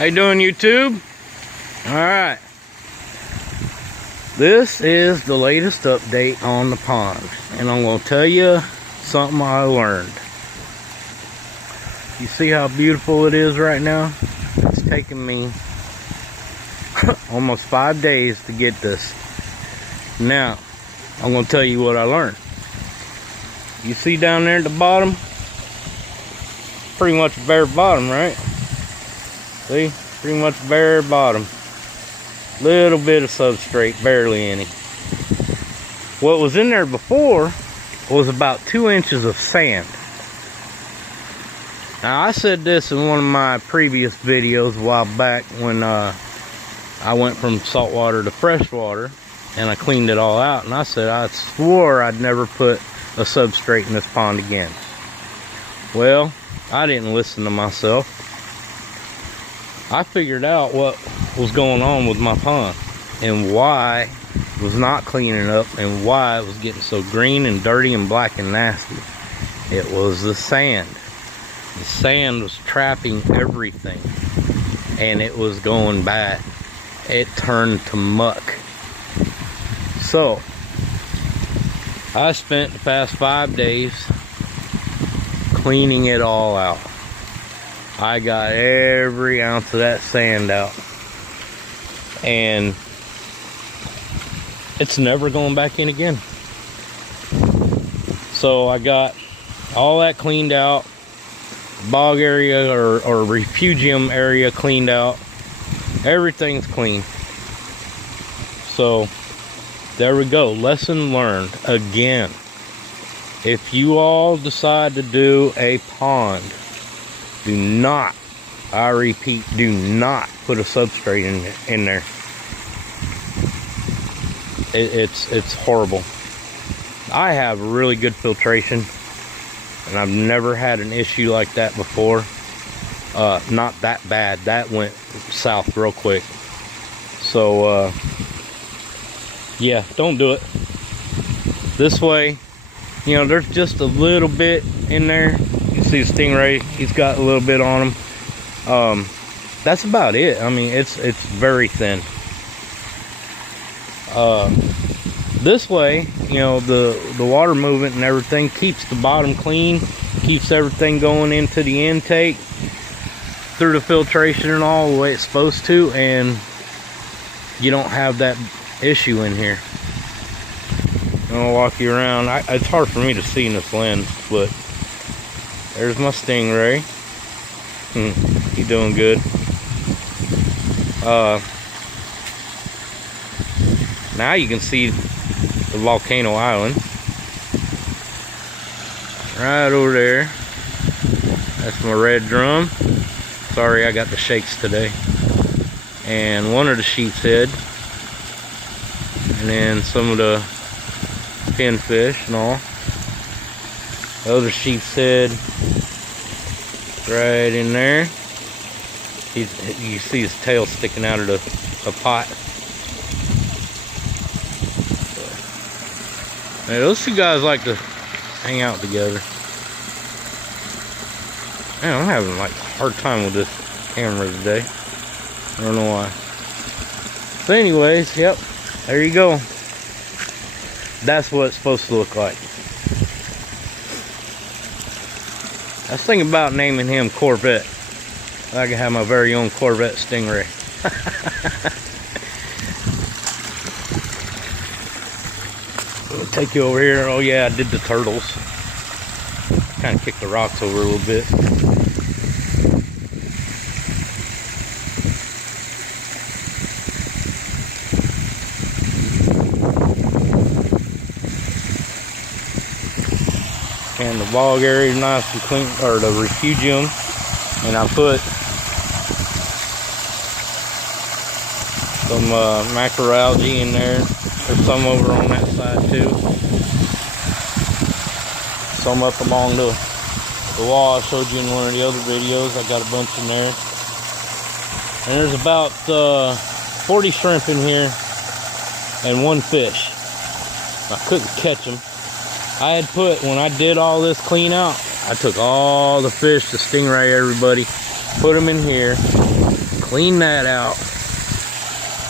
How you doing, YouTube? Alright. This is the latest update on the pond. And I'm going to tell you something I learned. You see how beautiful it is right now? It's taken me almost 5 days to get this. Now, I'm going to tell you what I learned. You see down there at the bottom? Pretty much bare bottom, right? See? Pretty much bare bottom. Little bit of substrate, barely any. What was in there before was about 2 inches of sand. Now, I said this in one of my previous videos a while back when I went from saltwater to freshwater and I cleaned it all out, and I said I swore I'd never put a substrate in this pond again. Well, I didn't listen to myself. I figured out what was going on with my pond and why it was not cleaning up and why it was getting so green and dirty and black and nasty. It was the sand. The sand was trapping everything and it was going bad. It turned to muck. So I spent the past 5 days cleaning it all out. I got every ounce of that sand out, and it's never going back in again. So I got all that cleaned out, bog area or refugium area cleaned out. Everything's clean. So there we go. Lesson learned again. If you all decide to do a pond, do not, I repeat, do not put a substrate in there. It's horrible. I have really good filtration, and I've never had an issue like that before. Not that bad. That went south real quick. So, yeah, don't do it. This way, you know, there's just a little bit in there. You see the stingray, he's got a little bit on him. That's about it. I mean, it's very thin. This way, you know, the water movement and everything keeps the bottom clean, keeps everything going into the intake through the filtration and all the way it's supposed to, and you don't have that issue in here. I'm gonna walk you around. It's hard for me to see in this lens, but there's my stingray. He's doing good. Now you can see the volcano island right over there. That's my red drum. Sorry, I got the shakes today. And one of the sheep's head, and then some of the pinfish and all. The other sheep's head right in there. You see his tail sticking out of the pot. Now, those two guys like to hang out together. Man, I'm having like a hard time with this camera today. I don't know why. So anyways, yep, there you go. That's what it's supposed to look like. I was thinking about naming him Corvette. I can have my very own Corvette Stingray. I'll take you over here. Oh yeah, I did the turtles. Kind of kicked the rocks over a little bit. And the bog area is nice and clean, or the refugium, and I put some macroalgae in there. There's some over on that side too. Some up along the wall I showed you in one of the other videos. I got a bunch in there. And there's about 40 shrimp in here and 1 fish. I couldn't catch them. I had put, when I did all this clean out, I took all the fish, the stingray, everybody, put them in here, clean that out.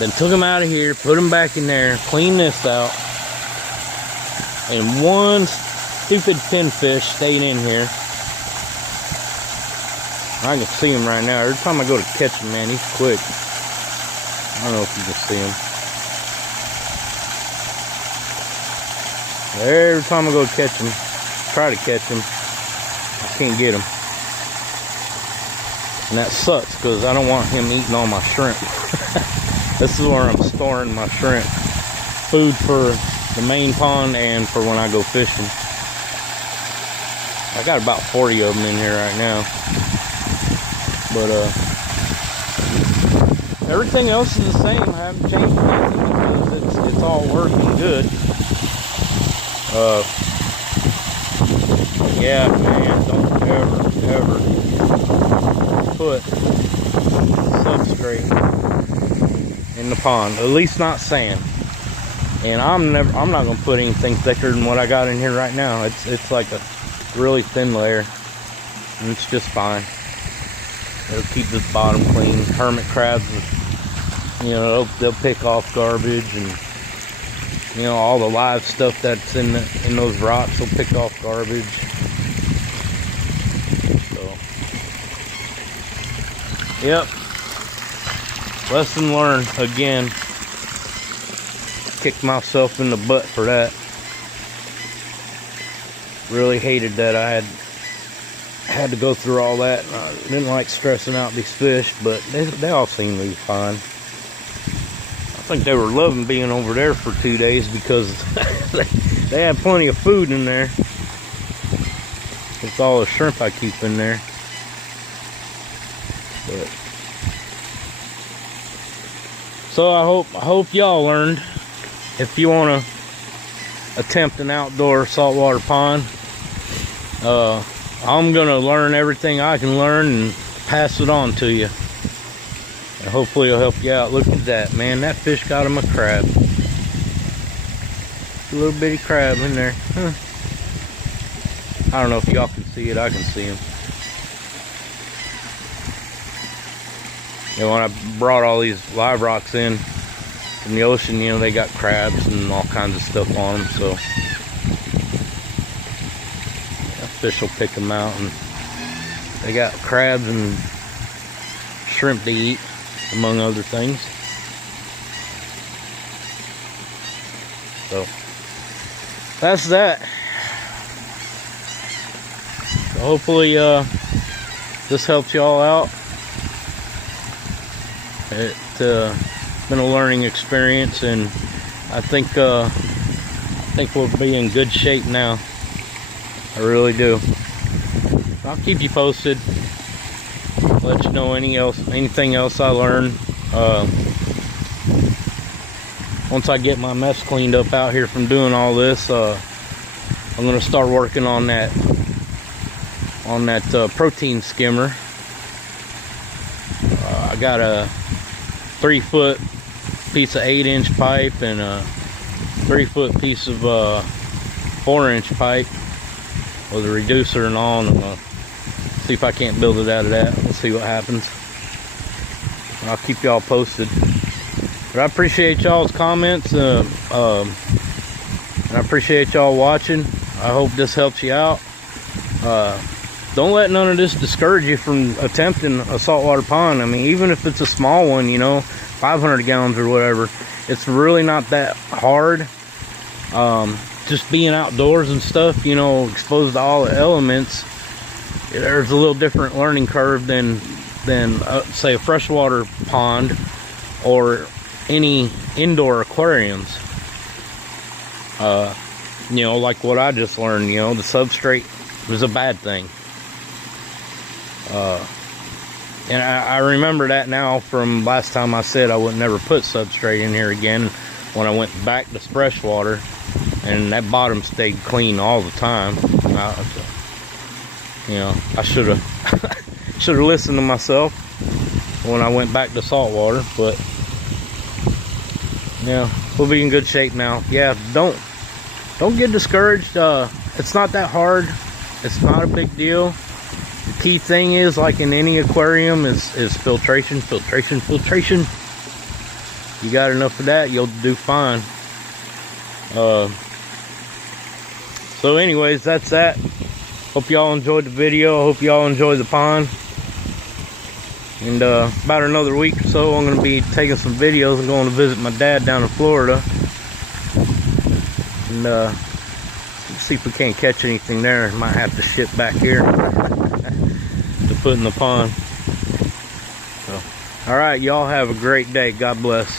Then took them out of here, put them back in there, clean this out. And one stupid pinfish stayed in here. I can see him right now. Every time I go to catch him, man, he's quick. I don't know if you can see him. Every time I go catch him, try to catch him, I can't get him. And that sucks because I don't want him eating all my shrimp. This is where I'm storing my shrimp. Food for the main pond and for when I go fishing. I got about 40 of them in here right now. But everything else is the same. I haven't changed anything because it's all working good. Yeah, man, don't ever put substrate in the pond. At least not sand. And I'm not gonna put anything thicker than what I got in here right now. It's like a really thin layer, and it's just fine. It'll keep this bottom clean. Hermit crabs, you know, they'll pick off garbage, and you know, all the live stuff that's in those rocks will pick off garbage. So, yep. Lesson learned again. Kicked myself in the butt for that. Really hated that I had to go through all that. I didn't like stressing out these fish, but they all seem to be fine. I think they were loving being over there for 2 days because they had plenty of food in there. It's all the shrimp I keep in there. But so I hope y'all learned. If you want to attempt an outdoor saltwater pond, I'm gonna learn everything I can learn and pass it on to you. And hopefully it'll help you out. Look at that, man. That fish got him a crab. A little bitty crab in there. Huh. I don't know if y'all can see it. I can see him. You know, when I brought all these live rocks in from the ocean, you know, they got crabs and all kinds of stuff on them, so yeah, fish will pick them out, and they got crabs and shrimp to eat, among other things. So that's that. So hopefully this helps y'all out. It's been a learning experience, and I think we'll be in good shape now. I really do. I'll keep you posted. Let you know anything else I learn. Once I get my mess cleaned up out here from doing all this, I'm gonna start working on that protein skimmer. I got a 3-foot piece of 8-inch pipe and a 3-foot piece of 4-inch pipe with a reducer and all, and I'm gonna see if I can't build it out of that. We'll see what happens. I'll keep y'all posted. But I appreciate y'all's comments, and I appreciate y'all watching. I hope this helps you out. Don't let none of this discourage you from attempting a saltwater pond. I mean, even if it's a small one, you know, 500 gallons or whatever, it's really not that hard. Just being outdoors and stuff, you know, exposed to all the elements, there's a little different learning curve than say a freshwater pond or any indoor aquariums. You know, like what I just learned, you know, the substrate was a bad thing. And I remember that now from last time I said I would never put substrate in here again when I went back to freshwater, and that bottom stayed clean all the time. You know, I should have listened to myself when I went back to saltwater, but yeah, we'll be in good shape now. Yeah, don't get discouraged. It's not that hard. It's not a big deal. The key thing is, like in any aquarium, is filtration, filtration, filtration. You got enough of that, you'll do fine. So anyways, that's that. Hope y'all enjoyed the video. I hope y'all enjoyed the pond. And about another week or so, I'm going to be taking some videos. I'm going to visit my dad down in Florida. And let's see if we can't catch anything there. Might have to ship back here to put in the pond. So, all right, y'all have a great day. God bless.